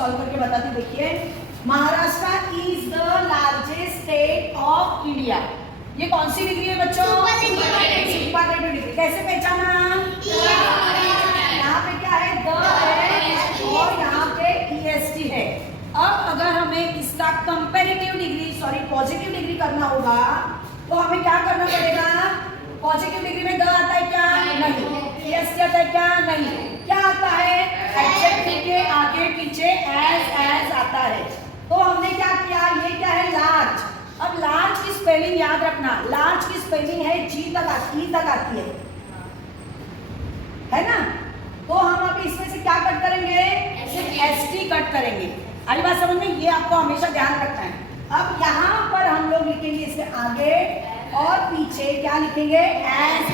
Solve करके बताती हूँ। देखिए, Maharashtra is the largest state of India. ये कौन सी डिग्री है बच्चों? Superlative degree. कैसे पहचाना? यहाँ पे क्या है? द है और यहाँ पे EST है। अब अगर हमें इसका कंपैरेटिव डिग्री पॉजिटिव डिग्री करना होगा तो हमें क्या करना पड़ेगा? पॉजिटिव डिग्री में द आता है क्या? नहीं। EST आता है क्या? नहीं। क्या आता है? एग्जैक्टली के आगे पीछे एज आता है। तो हमने क्या किया? ये क्या है? लार्ज। अब लार्ज की स्पेलिंग याद रखना, लार्ज की स्पेलिंग है G तक आती है ना? तो हम अभी इसमें से क्या कट करेंगे? सिर्फ ST कट करेंगे। आई बात समझ में? ये आपको हमेशा ध्यान रखना है। अब यहाँ पर हम लोग लिखेंगे इसके आगे और पीछे क्या लिखेंगे? एज,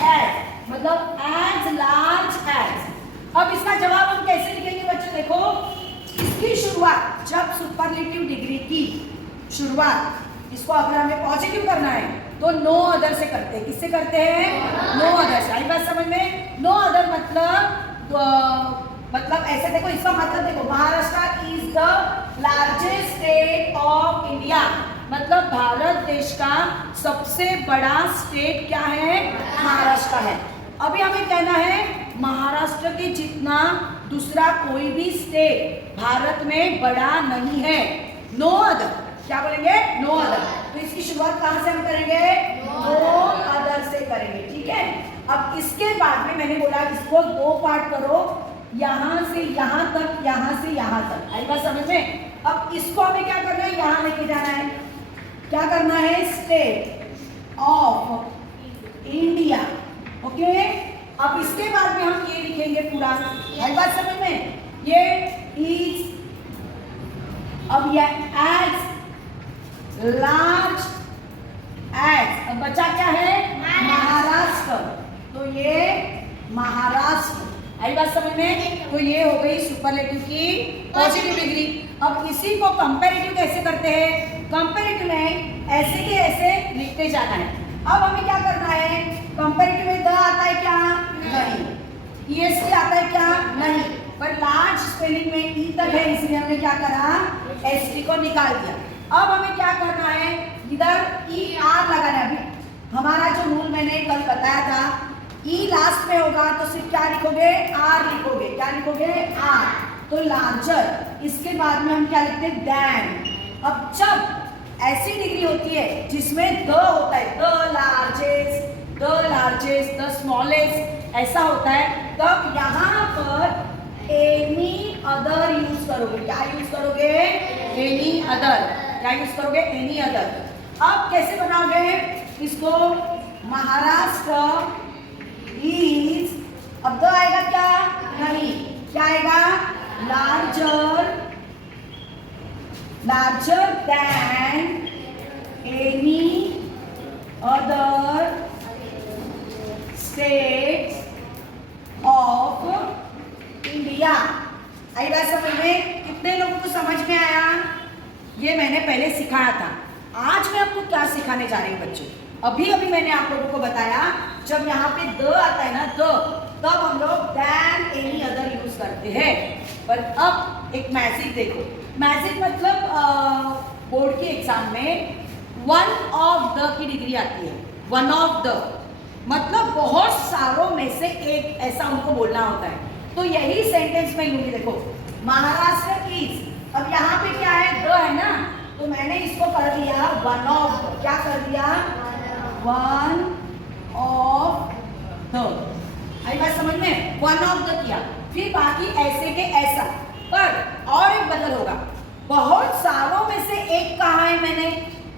मतलब एज लार्ज एज। अब इसका जवाब हम कैसे लिखेंगे बच्चों? देखो, इसकी शुरुआत जब सुपरलेटिव डिग्री की शुरुआत, इसको अगर हमें पॉजिटिव करना है तो नो अदर से करते हैं। किससे करते हैं? नो अदर से। आई बात समझ में? नो अदर मतलब ऐसे देखो, इसका मतलब देखो, Maharashtra is the largest state of India, मतलब भारत देश का सबसे बड़ा स्टेट क्या है? महाराष्ट्र है। अभी हमें कहना है महाराष्ट्र के जितना दूसरा कोई भी स्टेट भारत में बड़ा नहीं है। No other. क्या बोलेंगे? No other. तो इसकी शुरुआत कहां से हम करेंगे? नो अदर से करेंगे। ठीक है। अब इसके बाद में मैंने बोला इसको दो पार्ट करो, यहां से यहां तक, यहां से यहां तक। आई बात समझ में? अब इसको हमें क्या करना है? यहां लेके जाना है। क्या करना है? State of India. ओके। अब इसके बाद में हम ये लिखेंगे पूरा। आई बात समझ में? ये इज, अब ये एज लार्ज एज, अब बचा क्या है? महाराष्ट्र। तो ये महाराष्ट्र। आई बात समझ में? तो ये हो गई सुपरलेटिव की पॉजिटिव डिग्री। अब इसी को कंपैरेटिव कैसे करते हैं? कंपैरेटिव में ऐसे के ऐसे लिखते जाना है। अब हमें क्या करना है? कंपैरेटिव में द आता है क्या? नहीं। EST आता है क्या? नहीं। पर लार्ज स्पेलिंग में ई तक है, इसलिए हमने क्या करा? ST को निकाल दिया। अब हमें क्या करना है? इधर ER लगाना है। अभी हमारा जो रूल मैंने कल बताया था, E लास्ट में होगा तो सिर्फ क्या लिखोगे? R लिखोगे। क्या लिखोगे? R। तो लार्जर। इसके बाद में हम क्या लिखते हैं? दैन। अब जब ऐसी डिग्री होती है जिसमें द होता है, द लार्जेस्ट, द स्मॉलेस्ट, ऐसा होता है, तब यहाँ पर एनी अदर यूज करोगे। क्या यूज करोगे? Any other. क्या यूज करोगे? Any other. अब कैसे बनाओगे इसको? महाराष्ट्र इज, अब द आएगा क्या? नहीं। क्या आएगा? Larger than any other state of India. आई बात समझ में? कितने लोगों को समझ में आया? ये मैंने पहले सिखाया था। आज मैं आपको क्या सिखाने जा रही हूँ बच्चों? अभी मैंने आप लोगों को बताया, जब यहाँ पे द आता है ना, तब हम लोग दैन एनी अदर यूज करते हैं। पर अब एक मैजिक देखो। मैजिक मतलब बोर्ड के एग्जाम में one of the key degree आती है। वन ऑफ द मतलब बहुत सारों में से एक, ऐसा उनको बोलना होता है। तो यही सेंटेंस में लूंगी। देखो, महाराष्ट्र इज, अब यहाँ पे क्या है? द है ना, तो मैंने इसको कर दिया वन ऑफ द। क्या कर दिया? One of the. आई बात समझ में? वन ऑफ द किया। फिर बाकी ऐसे के ऐसा। पर और एक बदल होगा, बहुत सारों में से एक कहा है मैंने,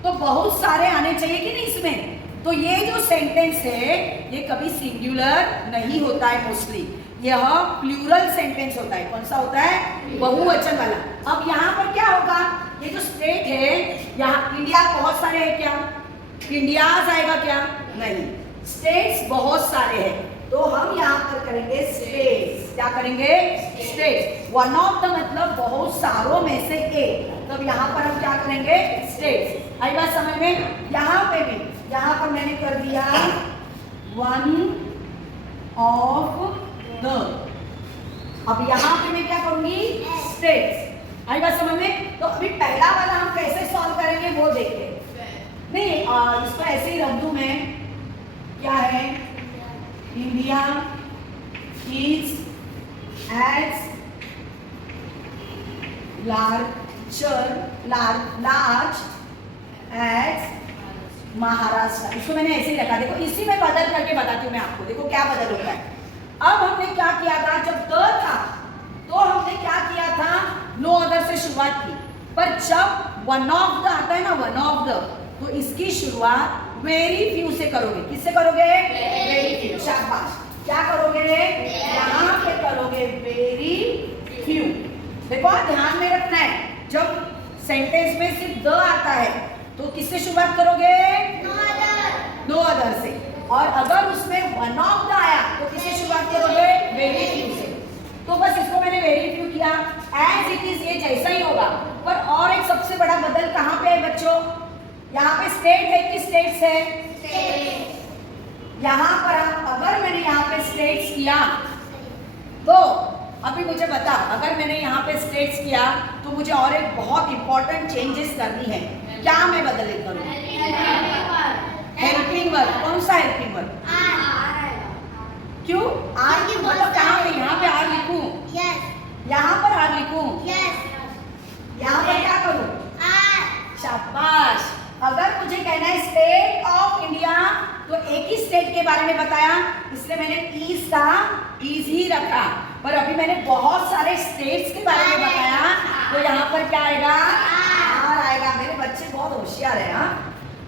तो बहुत सारे आने चाहिए कि नहीं इसमें? तो ये जो सेंटेंस है ये कभी सिंगुलर नहीं होता है, मोस्टली यह प्लूरल सेंटेंस होता है। कौन सा होता है? बहुवचन वाला। अब यहाँ पर क्या होगा? ये जो स्टेट है, यहाँ इंडिया बहुत सारे हैं क्या? इंडियाज आएगा क्या? नहीं। स्टेट्स बहुत सारे हैं, तो हम यहाँ पर करेंगे स्टेट्स। क्या करेंगे? स्टेट्स। वन ऑफ द मतलब बहुत सारों में से एक, तब यहाँ पर हम क्या करेंगे? स्टेट्स। आई बात समझ में? यहाँ पे भी, यहाँ पर मैंने कर दिया वन ऑफ द। अब यहाँ पे मैं क्या करूंगी? स्टेट्स। आई बात समझ में? तो अभी पहला वाला हम कैसे सॉल्व करेंगे वो देखिए। नहीं इसको ऐसे ही रख दूं मैं, क्या है, India is as large as Maharashtra. इसको मैंने ऐसे ही रखा, देखो इसी में बदल करके बताती हूँ मैं आपको, देखो क्या बदल होता है। अब हमने क्या किया था, जब द था तो हमने क्या किया था, नो अदर से शुरुआत की, पर जब वन ऑफ द आता है ना, वन ऑफ द, तो इसकी शुरुआत वेरी फ्यू से करोगे। किससे करोगे? Very few. शाबाश। क्या करोगे? यहाँ पे करोगे वेरी फ्यू। देखो ध्यान में रखना है, जब सेंटेंस में सिर्फ द आता है तो किससे शुरुआत करोगे? नो अदर से। और अगर उसमें वन ऑफ द आया तो किससे शुरुआत करोगे? वेरी फ्यू से। तो बस इसको मैंने वेरी फ्यू किया, एज इट इज ये जैसा ही होगा। पर और एक सबसे बड़ा बदल कहाँ पे है बच्चों? यहाँ पे स्टेट है कि स्टेट्स है? यहाँ पर अगर मैंने यहाँ पे स्टेट्स किया तो अभी मुझे बता, अगर मैंने यहाँ पे स्टेट्स किया तो मुझे और एक बहुत इंपॉर्टेंट चेंजेस करनी है। क्या मैं बदल करूँ? Helping verb. कौन सा हेल्पिंग वर्ब? क्यों? आर की मतलब कहाँ पे? यहाँ पे आर लिखूं? यहाँ पर आर लिखूं? यहाँ पर क्या करूँ? शाबाश। अगर मुझे कहना है स्टेट ऑफ इंडिया तो एक ही स्टेट के बारे में बताया, इसलिए मैंने ईज का ईज ही रखा। पर अभी मैंने बहुत सारे स्टेट्स के बारे में बताया तो यहाँ पर क्या आएगा? आर आएगा। मेरे बच्चे बहुत होशियार है। हाँ,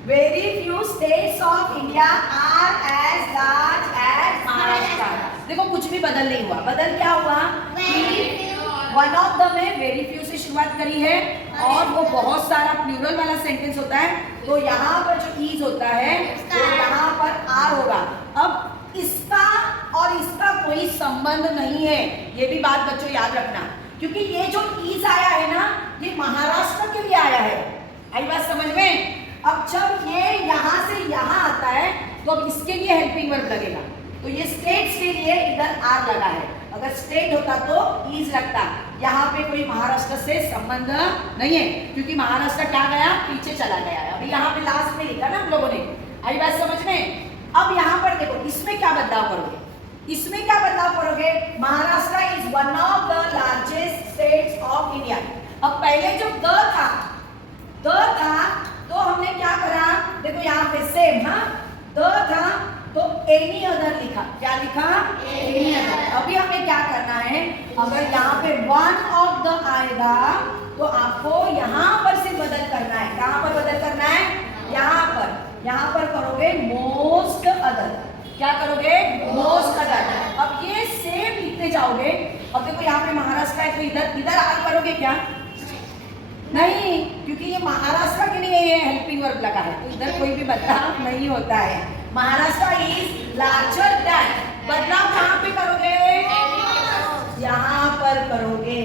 very few states of India are as large as Maharashtra. देखो कुछ भी बदल नहीं हुआ। बदल क्या हुआ? वन ऑफ द में वेरी फ्यू से शुरुआत करी है और वो बहुत सारा प्लूरल वाला सेंटेंस होता है, तो यहाँ पर जो ईज होता है तो यहाँ पर आर होगा। अब इसका और इसका कोई संबंध नहीं है, ये भी बात बच्चों याद रखना, क्योंकि ये जो ईज आया है ना, ये महाराष्ट्र के लिए आया है। आई बात समझ में? अब जब ये यहाँ से यहाँ आता है तो अब इसके लिए हेल्पिंग वर्ब लगेगा, तो ये स्टेट्स के लिए इधर आर लगा है। अगर स्टेट होता तो ईज लगता। यहाँ पे कोई महाराष्ट्र से संबंध नहीं है, क्योंकि महाराष्ट्र क्या गया? पीछे चला गया है। अभी यहाँ पे लास्ट में लिखा ना हम लोगों ने। आई बात समझ में? अब यहाँ पर देखो, इसमें क्या बदलाव करोगे? इसमें क्या बदलाव करोगे? Maharashtra is one of the largest states of India. अब पहले जो द था तो हमने क्या करा? देखो यहाँ पे सेम, हाँ, द था तो एनी अदर लिखा। क्या लिखा? Any other. अभी हमें क्या करना है? अगर यहाँ पे वन ऑफ द आएगा तो आपको यहाँ पर से बदल करना है। कहाँ पर बदल करना है? यहाँ पर। यहाँ पर करोगे मोस्ट अदर। क्या करोगे? Most other. अब ये सेम लिखते जाओगे। अब देखो यहाँ पे महाराष्ट्र है तो इधर आगे करोगे क्या? नहीं, क्योंकि ये महाराष्ट्र के लिए ये हेल्पिंग वर्ब लगा है, तो इधर कोई भी बदलाव नहीं होता है। Maharashtra is larger than. बदलाव कहाँ पे करोगे? यहाँ पर करोगे।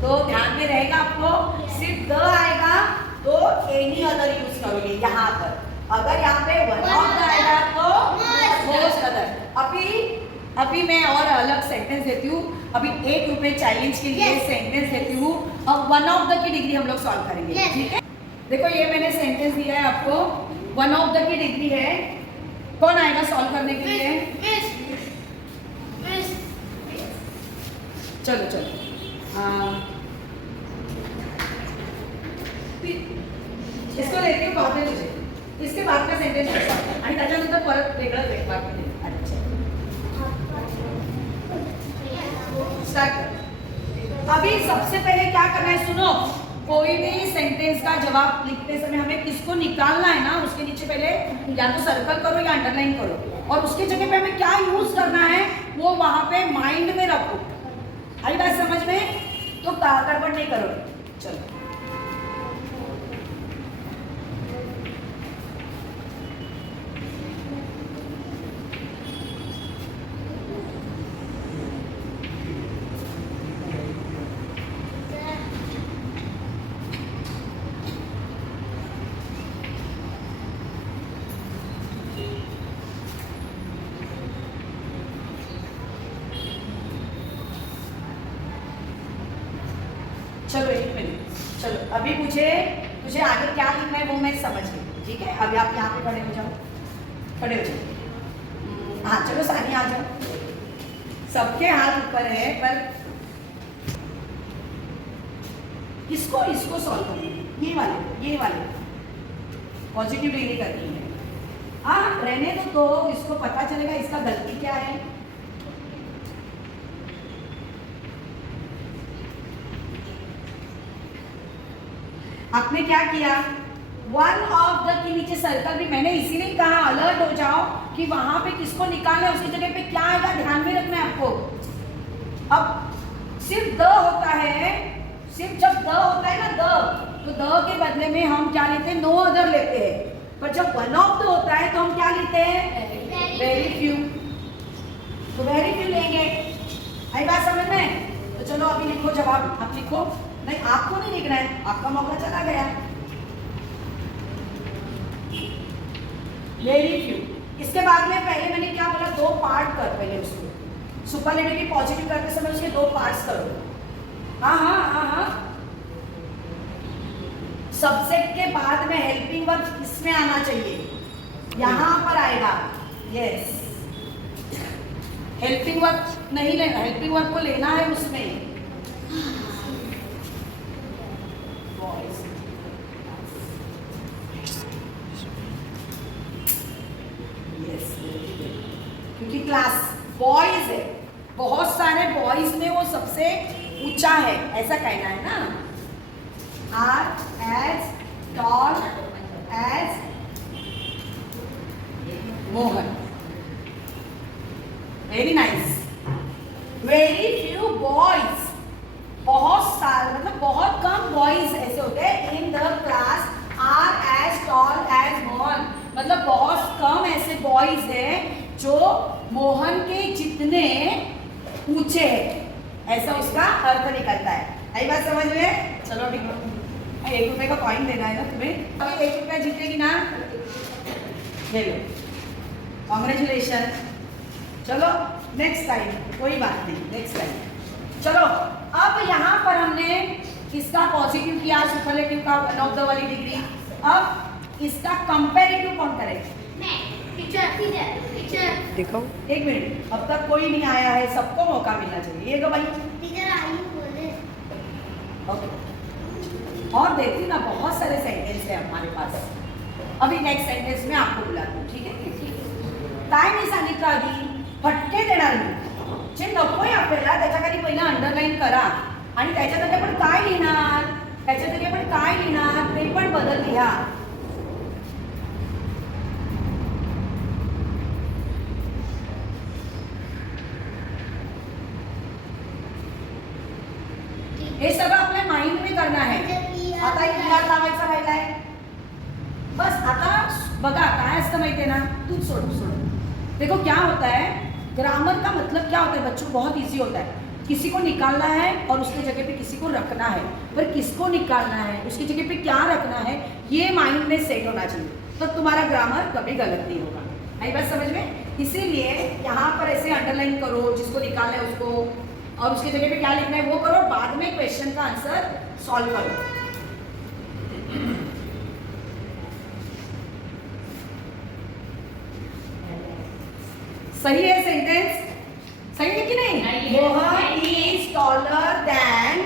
तो ध्यान में रहेगा आपको, सिर्फ द आएगा तो एनी अदर यूज करोगे यहाँ पर। अगर यहाँ पे वन ऑफ द आएगा तो मोस्ट अदर। अभी मैं और अलग सेंटेंस देती हूँ। अभी ₹1 चैलेंज के लिए सेंटेंस देती हूँ। अब one of the key degree हम लोग सॉल्व करेंगे, ठीक है? देखो ये मैंने सेंटेंस दिया है आपको, one of the key degree है। कौन आएगा सॉल्व करने के लिए? चलो इसको लेती हूँ बाद में तुझे, इसके बाद का सेंटेंस आणि त्याच्यानंतर परत वेगळं एक बार में। अच्छा स्टार्ट। अभी सबसे पहले क्या करना है, सुनो, कोई भी सेंटेंस का जवाब लिखते समय हमें किसको निकालना है ना, उसके नीचे पहले या तो सर्कल करो या अंडरलाइन करो, और उसकी जगह पे हमें क्या यूज करना है वो वहां पे माइंड में रखो। आई बात समझ में? तो गड़बड़ नहीं करो। चलो चलो एक मिनट, चलो अभी तुझे आगे क्या लिखना है वो मैं समझ गई, ठीक है। अभी आप यहाँ पे खड़े हो जाओ, खड़े हो जाओ। हाँ चलो सानिया आ जाओ, सबके हाथ ऊपर है, पर इसको सॉल्व करेंगे, ये वाले पॉजिटिव डिग्री करनी है। हाँ रहने तो इसको पता चलेगा इसका गलती क्या है। आपने क्या किया, वन ऑफ द के नीचे सर्कल भी मैंने इसीलिए कहा अलर्ट हो जाओ कि वहां पे किसको निकालना है, उसी जगह पे क्या आएगा ध्यान में रखना है आपको। अब सिर्फ द होता है, सिर्फ जब द होता है ना द, तो द के बदले में हम क्या लेते हैं, नो अदर लेते हैं। पर जब वन ऑफ द होता है तो हम क्या लेते हैं, वेरी फ्यू। तो वेरी फ्यू लेंगे, आई बात समझ में। तो चलो अभी लिखो जवाब, आप लिखो। नहीं आपको नहीं लिखना है, आपका मौका चला गया। Very few. इसके बाद में पहले मैंने क्या बोला, दो पार्ट कर, पहले उसको सुपरलेटिव की पॉजिटिव करते समय उसके दो पार्ट्स करो। हाँ सब्जेक्ट के बाद में हेल्पिंग वर्ब इसमें आना चाहिए, यहां पर आएगा। यस हेल्पिंग वर्ब नहीं लेना, हेल्पिंग वर्ब को लेना है उसमें। क्योंकि क्लास बॉयज है, बहुत सारे बॉयज में वो सबसे ऊंचा है, ऐसा कहना है ना। Are as tall as Mohan. Very nice. Very few boys, बहुत सारे मतलब बहुत कम बॉयज ऐसे होते हैं in the class are as tall as Mohan, मतलब बहुत कम ऐसे बॉयज हैं जो मोहन के जितने ऊंचे हैं, ऐसा उसका अर्थ निकलता है। आई बात समझ में। चलो अभी 1 रुपए का कॉइन देना है ना तुम्हें, अभी 1 रुपया जीतेगी ना, ले लो, कॉन्ग्रेचुलेशन। चलो नेक्स्ट टाइम, कोई बात नहीं, नेक्स्ट टाइम। चलो अब यहाँ पर हमने किसका पॉजिटिव किया, सुपरलेटिव का वन ऑफ द वाली डिग्री। अब इसका कंपैरेटिव कौन करेगा, देखो 1 मिनट, अब तक कोई नहीं आया है, सबको मौका मिलना चाहिए। ये लो भाई, टीचर आई बोले। ओके, और देखती ना बहुत सारे सेंटेंस है हमारे पास, अभी नेक्स्ट सेंटेंस में आपको बुलाती हूँ, ठीक है। काय नाही सांगितलं आधी, फटके देणार मी, जे नकोय आपल्याला त्याच्या खाली पहिला अंडरलाईन करा, आणि त्याच्या जागी आपण काय लिहिणार, त्याच्या जागी आपण काय लिहिणार ते पण बदल लिहा। हे सगळं आपल्या माइंड में करना है। आता इलाज लावायचा राहिलाय, बस आता बघा काय असतं माहितीये ना, तू सोड। देखो क्या होता है, ग्रामर का मतलब क्या होता है बच्चों, बहुत इजी होता है। किसी को निकालना है और उसकी जगह पे किसी को रखना है, पर किसको निकालना है, उसकी जगह पे क्या रखना है, ये माइंड में सेट होना चाहिए, तो तुम्हारा ग्रामर कभी गलत नहीं होगा। आई बात समझ में। इसीलिए यहाँ पर ऐसे अंडरलाइन करो, जिसको निकालना है उसको, और उसकी जगह पे क्या लिखना है वो करो, बाद में क्वेश्चन का आंसर सॉल्व करो। सही है सेंटेंस, सही है कि नहीं? Mohan is taller than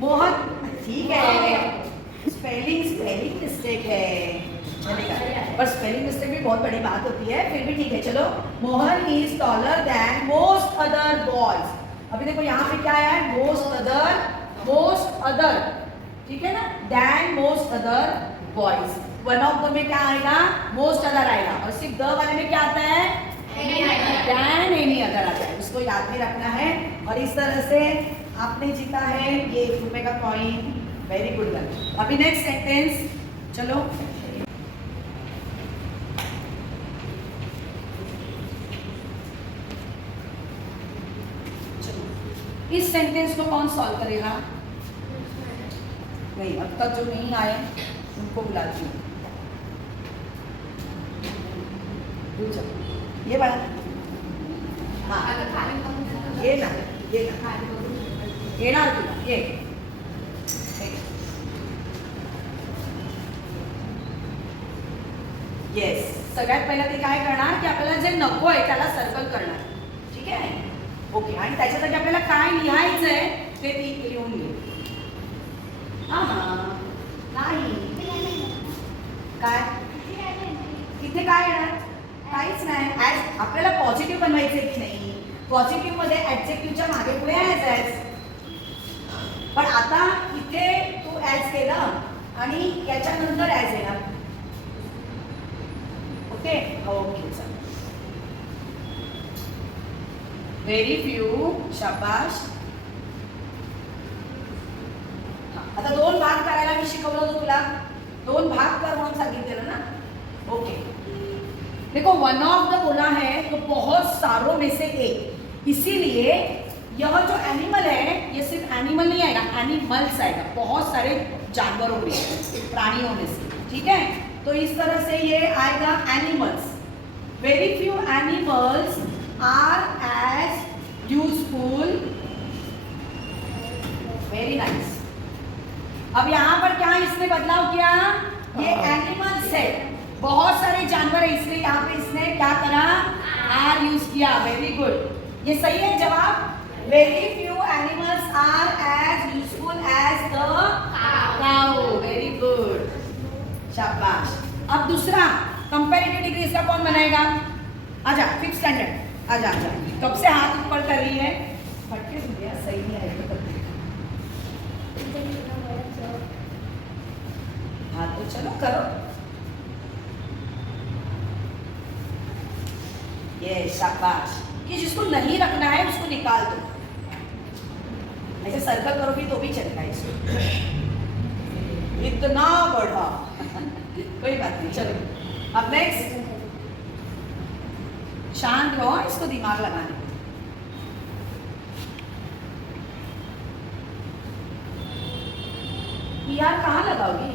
Mohan, ठीक है। स्पेलिंग मिस्टेक है, पर स्पेलिंग मिस्टेक भी बहुत बड़ी बात होती है, फिर भी ठीक है। चलो, Mohan is taller than most other boys. अभी देखो यहाँ पे क्या आया है, मोस्ट अदर, ठीक है ना, then most other boys. One of the में क्या आएगा, मोस्ट अदर आएगा, और सिर्फ द वाले में क्या आता है, देन एनी अदर आता है। उसको याद भी रखना है। और इस तरह से आपने जीता है ये 1 रुपए का कॉइन। Very good girl. अभी नेक्स्ट सेंटेंस, चलो इस सेंटेंस को कौन सॉल्व करेगा? नहीं, अब तक जो नहीं आए उनको बुलाती हूँ। ये वाला, हाँ ये ना येणार तुला ये येस सगळ्यात पहिला ते काय करणार की आपल्याला जे नको आहे त्याला सर्कल करणार ठीक आहे ओके आणि त्याच्यासाठी आपल्याला काय लिहायचं आहे ते ती लिहून घे नाही काय इथे काय येणार काहीच नाही ॲज आपल्याला पॉझिटिव्ह बनवायचं आहे की नाही पॉझिटिव्ह मध्ये ऍडजेक्टिव्हच्या मागे पुढे ॲज पण आता इथे तू ॲज केलं आणि याच्यानंतर ॲज येणार ओके ओके चल व्हेरी फ्यू शाबाश आता 2 भाग करायला मी शिकवलं होतं तुला 2 भाग कर म्हणून सांगितलेलं ना ओके देखो वन ऑफ द बोला है तो बहुत सारों में से एक इसीलिए यह जो एनिमल है ये सिर्फ एनिमल नहीं आएगा एनिमल्स आएगा बहुत सारे जानवरों में प्राणियों में से ठीक है तो इस तरह से ये आएगा animals very few animals are as useful very nice अब यहाँ पर क्या इसने बदलाव किया ये एनिमल्स है बहुत सारे जानवर है इसलिए यहाँ पे इसने क्या करा आर यूज किया वेरी गुड ये सही है जवाब very few animals are as useful as the cow very good शाबाश अब दूसरा कंपैरेटिव डिग्री इसका कौन बनाएगा आजा 5th स्टैंडर्ड आजा आजा कब से हाथ ऊपर कर रही है फटके दिया सही नहीं आएगा हाँ तो चलो करो ये शाबाश कि जिसको नहीं रखना है उसको निकाल दो ऐसे सर्कल करोगी तो भी चलेगा इसको इतना बड़ा कोई बात नहीं चलो अब नेक्स्ट शांत रहो इसको दिमाग लगाने यार कहाँ लगाओगी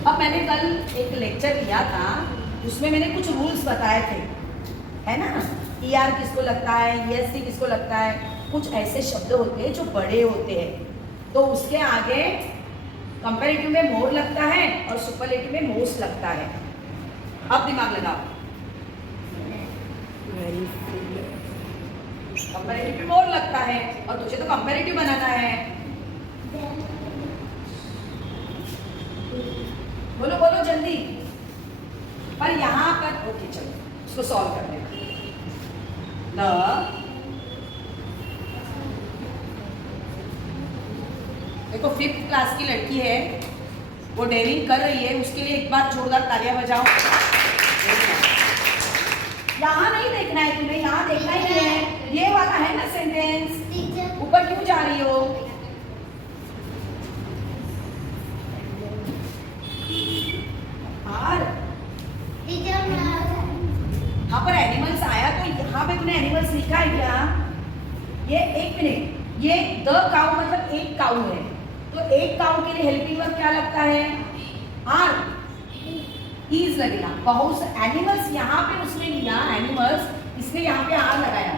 अब मैंने कल एक लेक्चर लिया था उसमें मैंने कुछ रूल्स बताए थे है ना ER किसको लगता है ESC किसको लगता है कुछ ऐसे शब्द होते हैं जो बड़े होते हैं तो उसके आगे कंपैरेटिव में मोर लगता है और सुपरलेटिव में मोस्ट लगता है अब दिमाग लगाओ कंपैरेटिव में मोर लगता है और तुझे तो कंपैरेटिव बनाना है बोलो बोलो जल्दी पर यहाँ पर ओके चलो इसको सॉल्व कर लेना देखो 5th क्लास की लड़की है वो डेयरिंग कर रही है उसके लिए एक बार जोरदार तालियां बजाओ यहाँ नहीं देखना है तुम्हें यहाँ देखना ही नहीं है ये वाला है ना सेंटेंस ऊपर क्यों जा रही हो यहाँ पर एनिमल्स आया तो यहाँ पे तूने एनिमल्स लिखा है क्या ये 1 मिनट ये द काउ मतलब एक काउ है तो एक काउ के लिए हेल्पिंग वर्ब क्या लगता है आर इज लगेगा बहुत एनिमल्स यहाँ पे उसने लिया एनिमल्स इसने यहाँ पे आर लगाया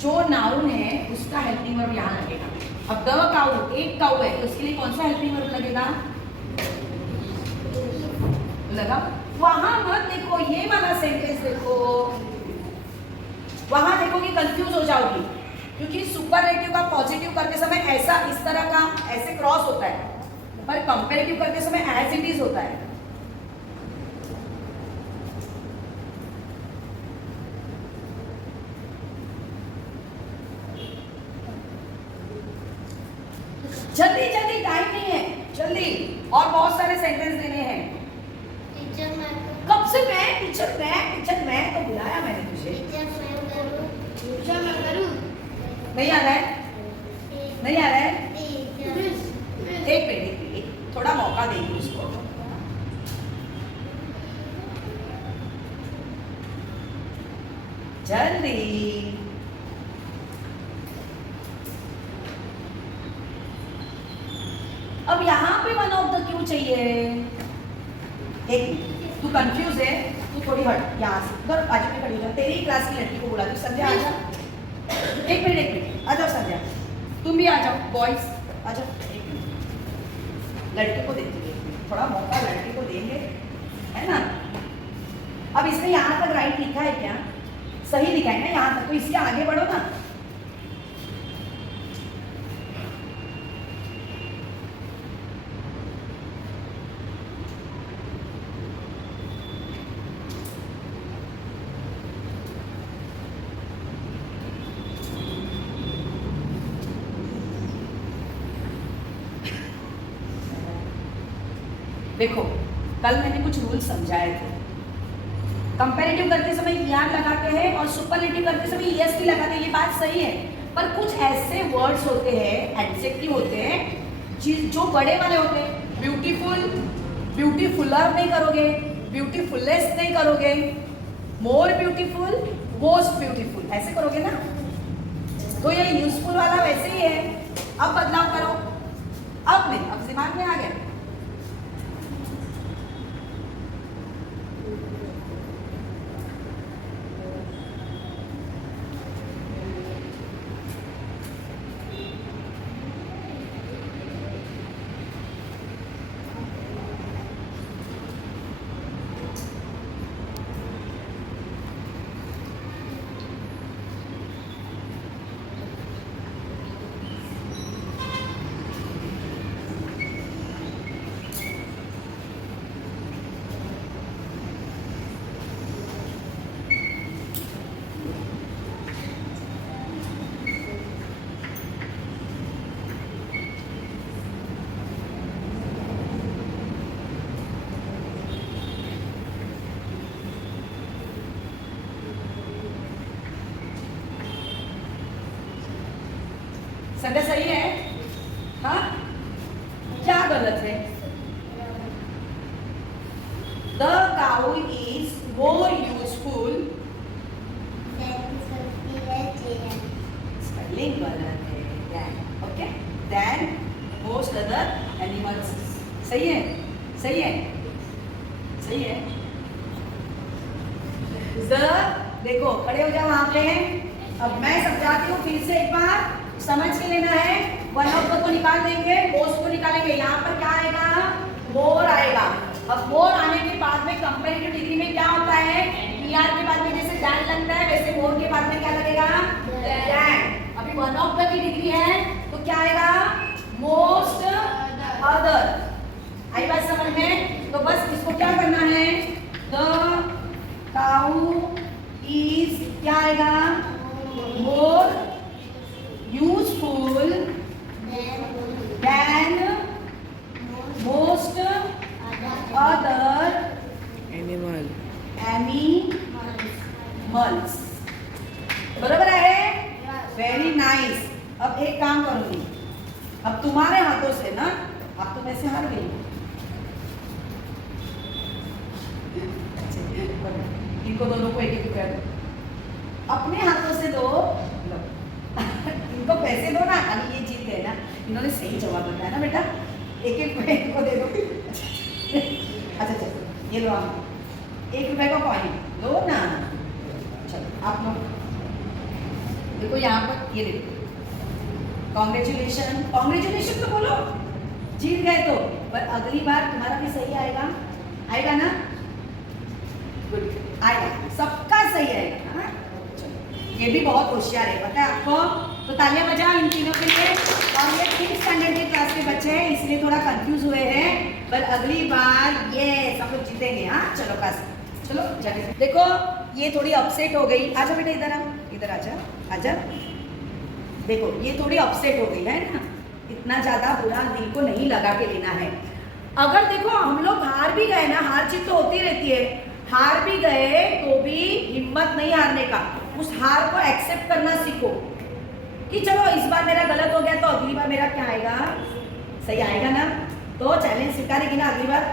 जो नाउन है उसका हेल्पिंग वर्ब यहाँ लगेगा अब द काउ एक काउ है तो उसके लिए कौन सा हेल्पिंग वर्ब लगेगा लगा वहां मत देखो ये वाला सेंटेंस देखो वहां देखोगे कंफ्यूज हो जाओगी क्योंकि सुपरलेटिव का पॉजिटिव करते समय ऐसा इस तरह का ऐसे क्रॉस होता है पर कंपैरेटिव करते समय एज इट इज होता है जल्दी जल्दी टाइम नहीं है जल्दी और बहुत सारे सेंटेंस देने हैं कब से मैं टीचर मैं तो बुलाया मैंने तुझे नहीं आ रहा है नहीं आ रहा है एक मिनट थोड़ा मौका देंगे उसको जल्दी अब यहाँ पे वन ऑफ द क्यों चाहिए एक तू कंफ्यूज है तू तू थोड़ी हट यहाँ से, उधर बाजू में खड़ी हो जा। तेरी ही क्लास की लड़की को बुला दी। संध्या आ जा, एक मिनट आ जाओ संध्या, तुम भी आ जाओ, बॉयज आ जाओ। एक मिनट, लड़के को देते हैं थोड़ा मौका, लड़के को देंगे, है ना। अब इसमें यहाँ तक राइट लिखा है क्या? सही लिखा है ना यहाँ तक, तो इसके आगे बढ़ो ना। देखो कल मैंने कुछ रूल समझाए थे। कंपैरेटिव करते समय यार लगाते हैं और सुपरलेटिव करते समय यस भी लगाते हैं, ये बात सही है। पर कुछ ऐसे वर्ड्स होते हैं, एडजेक्टिव होते हैं जो बड़े वाले होते हैं। ब्यूटीफुल, ब्यूटीफुलर नहीं करोगे, ब्यूटीफुलेस्ट नहीं करोगे, मोर ब्यूटीफुल, मोस्ट ब्यूटीफुल ऐसे करोगे ना। तो ये यूजफुल वाला वैसे ही है। अब बदलाव करो, अब नहीं, अब दिमाग में आ गया। संडे सही है? हाँ, क्या गलत है? The cow is more useful. Spelling गलत है। Than, okay? Than most other animals. सही है? सही है? सही है? The, देखो खड़े हो जाओ वहां पे। अब मैं समझाती हूँ फिर से एक बार, समझ के लेना है। वन ऑफ को निकाल देंगे, मोस्ट को निकालेंगे। यहाँ पर क्या आएगा? मोर आएगा। अब मोर आने के बाद में कंपैरेटिव डिग्री में क्या होता है? ईआर के बाद में जैसे दैन लगता है, वैसे मोर के बाद में क्या लगेगा? दैन। अभी वन ऑफ की डिग्री है तो क्या आएगा? Most other. आई बात समझ में? तो बस इसको क्या करना है? द काऊ इज क्या आएगा? मोर useful than most other animals. बरोबर आहे? Very nice. अब एक काम करूंगी, अब तुम्हारे हाथों से ना, अब तुम ऐसे हार गई, इनको दोनों को एक एक रुपया दो, अपने हाथों से दो। इनको पैसे दो ना, खाली ये जीत गए ना, इन्होंने सही जवाब बताया ना बेटा, एक एक रुपये इनको दे दो। अच्छा चलो ये लो, आप ₹1 का कॉइन लो ना। चलो आप लोग देखो यहाँ पर, ये देखो, कॉन्ग्रेचुलेशन, कॉन्ग्रेचुलेशन तो बोलो, जीत गए तो। पर अगली बार तुम्हारा भी सही आएगा, आएगा ना? गुड, आएगा, सबका सही आएगा। हाँ ये भी बहुत होशियार है, पता है आपको? तो तालियां बजाओ इन तीनों के लिए। और ये 3rd स्टैंडर्ड के क्लास के बच्चे हैं, इसलिए थोड़ा कंफ्यूज हुए हैं, पर अगली बार ये सब लोग जीतेंगे। हाँ चलो क्लास, चलो जाने। देखो ये थोड़ी अपसेट हो गई, आजा बेटा इधर आ, इधर आजा, आजा। देखो ये थोड़ी अपसेट हो गई है ना, इतना ज्यादा बुरा दिल को नहीं लगा के लेना है। अगर देखो हम लोग हार भी गए ना, हार जीत तो होती रहती है, हार भी गए तो भी हिम्मत नहीं हारने का, उस हार को एक्सेप्ट करना सीखो कि चलो इस बार मेरा गलत हो गया तो अगली बार मेरा क्या आएगा? सही आएगा ना। तो चैलेंज स्वीकारेगी ना अगली बार?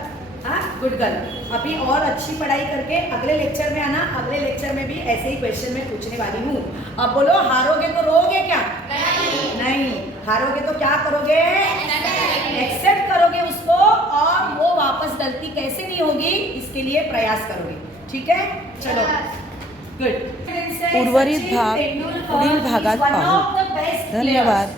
हाँ गुड गर्ल। अभी और अच्छी पढ़ाई करके अगले लेक्चर में आना, अगले लेक्चर में भी ऐसे ही क्वेश्चन मैं पूछने वाली हूँ। अब बोलो, हारोगे तो रोगे क्या? नहीं, हारोगे तो क्या करोगे? एक्सेप्ट करोगे उसको, और वो वापस गलती कैसे नहीं होगी इसके लिए प्रयास करोगे। ठीक है, चलो गुड. उर्वरित भाग पुढील भागात पाहू. धन्यवाद.